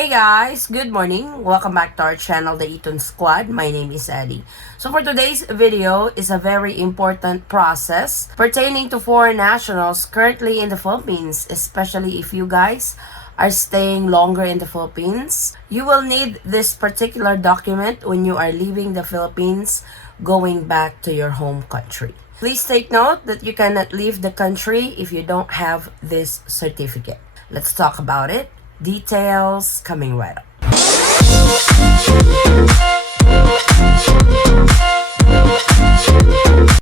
Hey guys, good morning. Welcome back to our channel, the Eaton Squad. My name is Eddie. So for today's video is a very important process pertaining to foreign nationals currently in the Philippines, especially if you guys are staying longer in the Philippines. You will need this particular document when you are leaving the Philippines going back to your home country. Please take note that you cannot leave the country if you don't have this certificate. Let's talk about it. Details coming right up.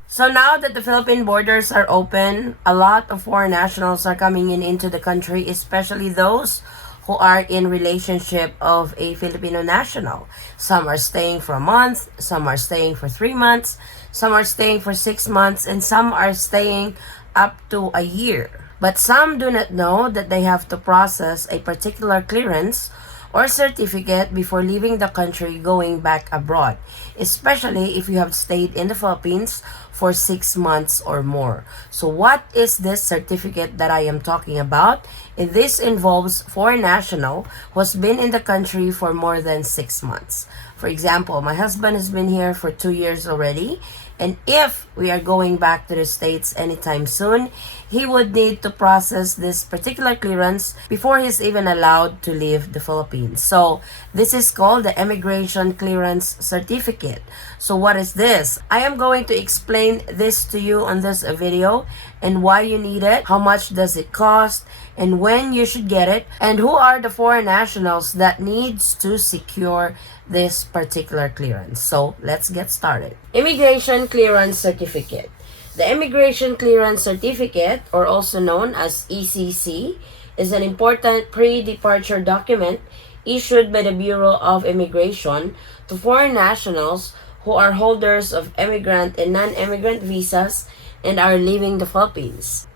So now that the Philippine borders are open, a lot of foreign nationals are coming into the country, especially those who are in relationship of a Filipino national. Some are staying for a month, some are staying for 3 months, some are staying for 6 months, and some are staying up to a year. But some do not know that they have to process a particular clearance or certificate before leaving the country going back abroad, especially if you have stayed in the Philippines for 6 months or more. So what is this certificate that I am talking about? And this involves foreign national who has been in the country for more than 6 months. For example, my husband has been here for 2 years already, and if we are going back to the States anytime soon, he would need to process this particular clearance before he's even allowed to leave the Philippines. So this is called the Emigration Clearance Certificate. So what is this? I am going to explain this to you on this video and why you need it, how much does it cost, and when you should get it, and who are the foreign nationals that needs to secure this particular clearance. So let's get started. Immigration Clearance Certificate. The Immigration Clearance Certificate, or also known as ECC, is an important pre-departure document issued by the Bureau of Immigration to foreign nationals who are holders of immigrant and non-immigrant visas and are leaving the Philippines.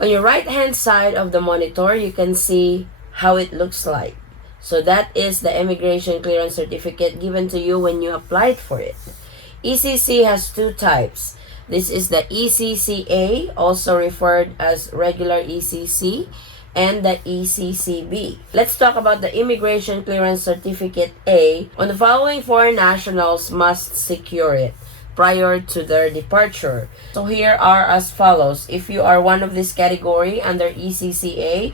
On your right-hand side of the monitor, you can see how it looks like. So that is the Immigration Clearance Certificate given to you when you applied for it. ECC has two types. This is the ECC-A, also referred as regular ECC, and the ECC-B. Let's talk about the Immigration Clearance Certificate A. On the following foreign nationals must secure it prior to their departure. So here are as follows. If you are one of this category under ECC-A,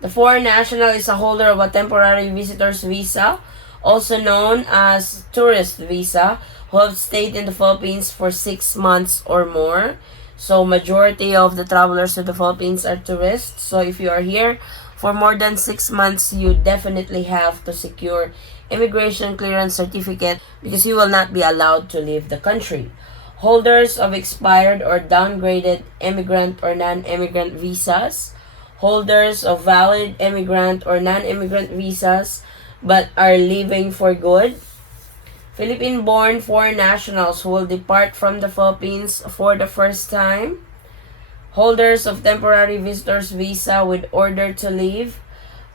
the foreign national is a holder of a temporary visitor's visa, also known as tourist visa, who have stayed in the Philippines for 6 months or more. So majority of the travelers to the Philippines are tourists. So if you are here for more than 6 months, you definitely have to secure Immigration Clearance Certificate because you will not be allowed to leave the country. Holders of expired or downgraded immigrant or non-immigrant visas, holders of valid immigrant or non-immigrant visas but are leaving for good, Philippine-born foreign nationals who will depart from the Philippines for the first time, holders of temporary visitor's visa with order to leave,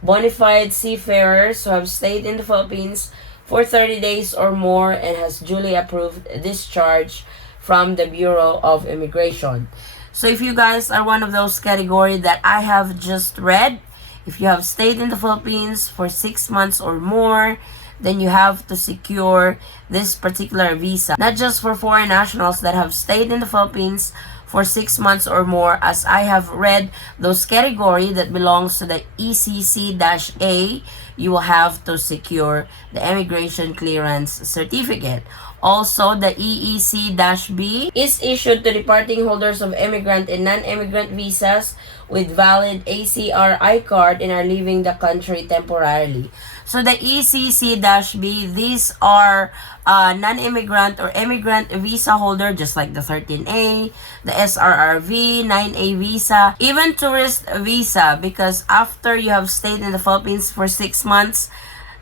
bona fide seafarers who have stayed in the Philippines for 30 days or more and has duly approved discharge from the Bureau of Immigration. So if you guys are one of those category that I have just read, if you have stayed in the Philippines for 6 months or more, then you have to secure this particular visa. Not just for foreign nationals that have stayed in the Philippines for 6 months or more, as I have read those category that belongs to the ECC-A, you will have to secure the Immigration Clearance Certificate. Also, the EEC-B is issued to departing holders of immigrant and non-immigrant visas with valid ACRI card and are leaving the country temporarily. So the ECC-B, these are non-immigrant or immigrant visa holder, just like the 13A, the SRRV, 9A visa, even tourist visa, because after you have stayed in the Philippines for 6 months,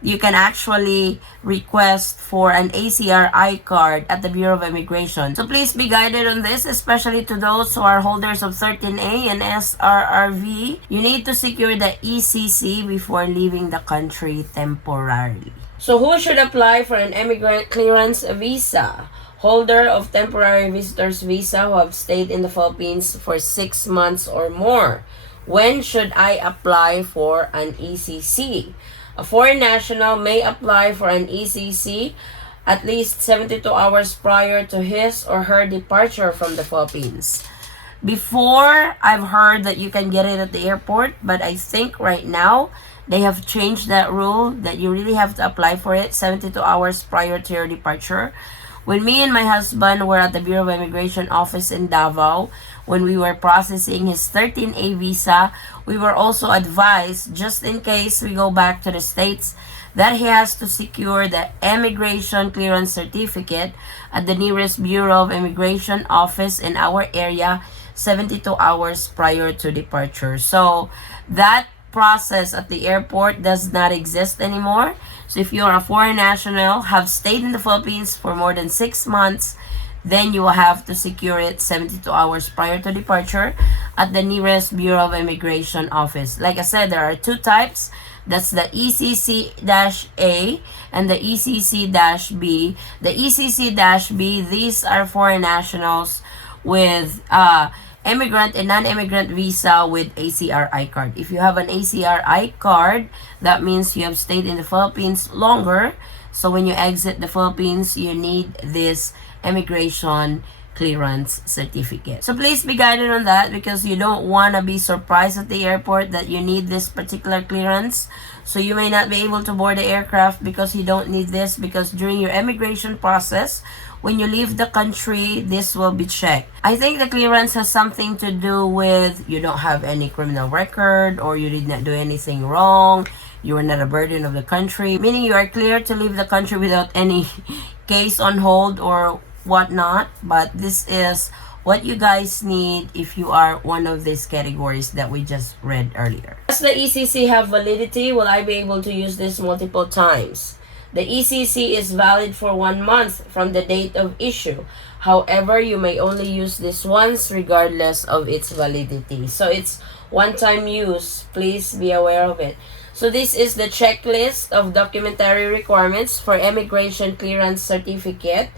you can actually request for an ACRI card at the Bureau of Immigration. So please be guided on this, especially to those who are holders of 13A and SRRV. You need to secure the ECC before leaving the country temporarily. So who should apply for an immigrant clearance visa? Holder of temporary visitor's visa who have stayed in the Philippines for 6 months or more. When should I apply for an ECC? A foreign national may apply for an ECC at least 72 hours prior to his or her departure from the Philippines. Before, I've heard that you can get it at the airport, but I think right now they have changed that rule that you really have to apply for it 72 hours prior to your departure. When me and my husband were at the Bureau of Immigration office in Davao, when we were processing his 13A visa, we were also advised, just in case we go back to the States, that he has to secure the Emigration Clearance Certificate at the nearest Bureau of Immigration office in our area 72 hours prior to departure. So that process at the airport does not exist anymore. So if you are a foreign national, have stayed in the Philippines for more than 6 months, then you will have to secure it 72 hours prior to departure at the nearest Bureau of Immigration office. Like I said, there are two types. That's the ECC-A and the ECC-B. The ECC-B, these are foreign nationals with immigrant and non-immigrant visa with ACRI card. If you have an ACRI card, that means you have stayed in the Philippines longer. So when you exit the Philippines, you need this Emigration Clearance Certificate. So please be guided on that, because you don't want to be surprised at the airport that you need this particular clearance. So you may not be able to board the aircraft because you don't need this, because during your immigration process, when you leave the country, this will be checked. I think the clearance has something to do with you don't have any criminal record, or you did not do anything wrong, you are not a burden of the country, meaning you are clear to leave the country without any case on hold or whatnot. But this is what you guys need if you are one of these categories that we just read earlier. Does the ECC have validity? Will I be able to use this multiple times? The ECC is valid for 1 month from the date of issue. However, you may only use this once regardless of its validity. So it's one-time use. Please be aware of it. So this is the checklist of documentary requirements for Immigration Clearance Certificate.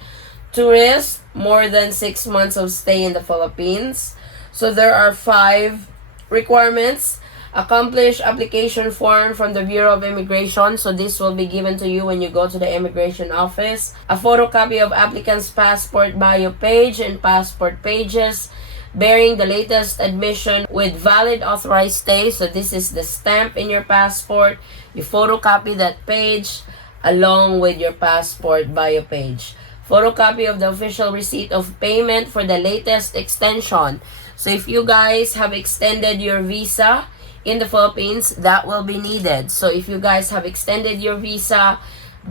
Tourists, more than 6 months of stay in the Philippines. So there are 5 requirements. Accomplish application form from the Bureau of Immigration. So this will be given to you when you go to the immigration office. A photocopy of applicant's passport bio page and passport pages bearing the latest admission with valid authorized stay. So this is the stamp in your passport. You photocopy that page along with your passport bio page. Photocopy of the official receipt of payment for the latest extension. So if you guys have extended your visa in the Philippines, that will be needed. So if you guys have extended your visa,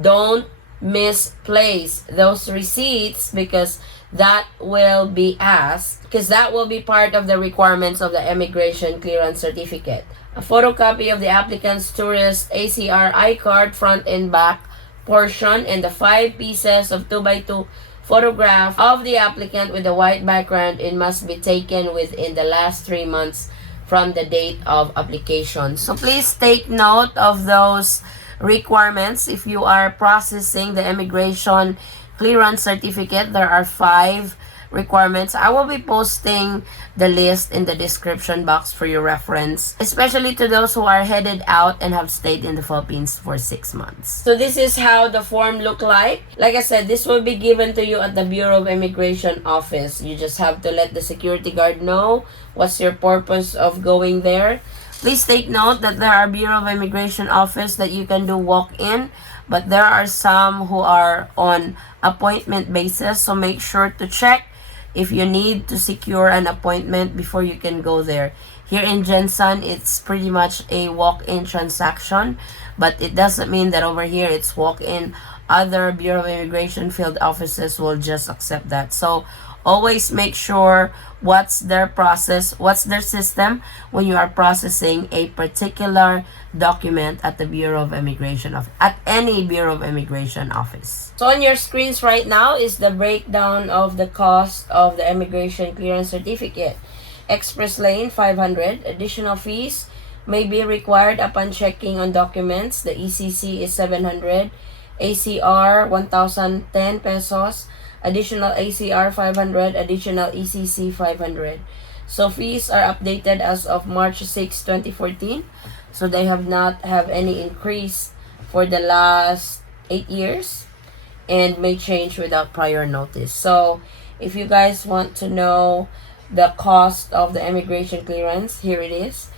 don't misplace those receipts, because that will be asked, because that will be part of the requirements of the Immigration Clearance Certificate. A photocopy of the applicant's tourist ACRI card front and back portion, and the 5 pieces of 2x2 photograph of the applicant with a white background. It must be taken within the last 3 months from the date of application. So please take note of those requirements. If you are processing the Immigration Clearance Certificate, there are 5 requirements. I will be posting the list in the description box for your reference, especially to those who are headed out and have stayed in the Philippines for 6 months. So this is how the form look like. Like I said, this will be given to you at the Bureau of Immigration office. You just have to let the security guard know what's your purpose of going there. Please take note that there are Bureau of Immigration office that you can do walk-in, but there are some who are on appointment basis. So make sure to check if you need to secure an appointment before you can go there. Here in Jensen, it's pretty much a walk-in transaction, but it doesn't mean that over here it's walk-in. Other Bureau of Immigration field offices will just accept that. So always make sure what's their process, what's their system when you are processing a particular document at the Bureau of Immigration office, at any Bureau of Immigration office. So on your screens right now is the breakdown of the cost of the Immigration Clearance Certificate. Express lane 500. Additional fees may be required upon checking on documents. The ECC is 700. ACR 1,010 pesos. Additional ACR 500, additional ECC 500. So fees are updated as of March 6, 2014. So they have not have any increase for the last 8 years and may change without prior notice. So if you guys want to know the cost of the immigration clearance, here it is.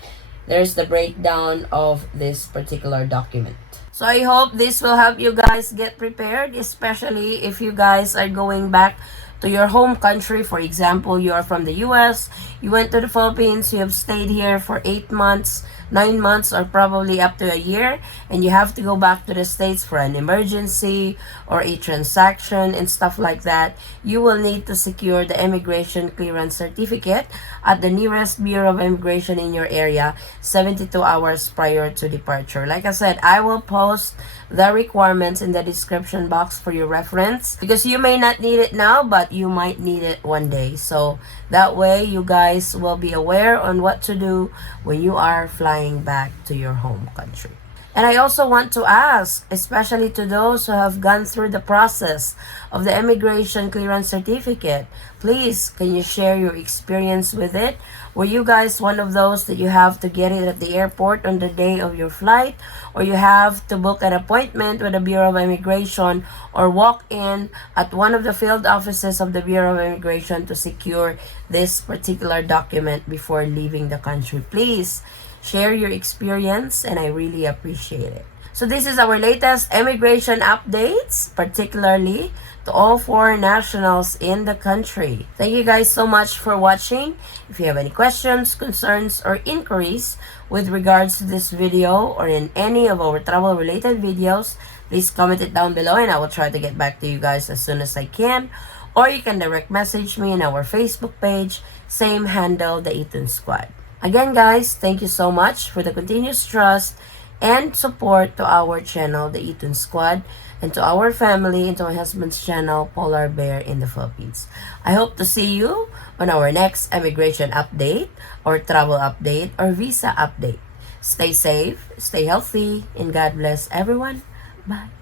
There's the breakdown of this particular document. So I hope this will help you guys get prepared, especially if you guys are going back to your home country. For example, you are from the US, you went to the Philippines, you have stayed here for 8 months, 9 months, or probably up to a year, and you have to go back to the States for an emergency or a transaction and stuff like that. You will need to secure the Immigration Clearance Certificate at the nearest Bureau of Immigration in your area 72 hours prior to departure. Like I said, I will post the requirements in the description box for your reference, because you may not need it now, but you might need it one day. So that way you guys will be aware on what to do when you are flying back to your home country. And I also want to ask, especially to those who have gone through the process of the Immigration Clearance Certificate, please, can you share your experience with it? Were you guys one of those that you have to get it at the airport on the day of your flight? Or you have to book an appointment with the Bureau of Immigration or walk in at one of the field offices of the Bureau of Immigration to secure this particular document before leaving the country? Please, share your experience, and I really appreciate it. So this is our latest immigration updates, particularly to all foreign nationals in the country. Thank you guys so much for watching. If you have any questions, concerns, or inquiries with regards to this video or in any of our travel related videos, please comment it down below and I will try to get back to you guys as soon as I can. Or you can direct message me in our Facebook page, same handle, the Eaton Squad. Again guys, thank you so much for the continuous trust and support to our channel, the Eaton Squad, and to our family and to my husband's channel, Polar Bear in the Philippines. I hope to see you on our next immigration update or travel update or visa update. Stay safe, stay healthy, and God bless everyone. Bye.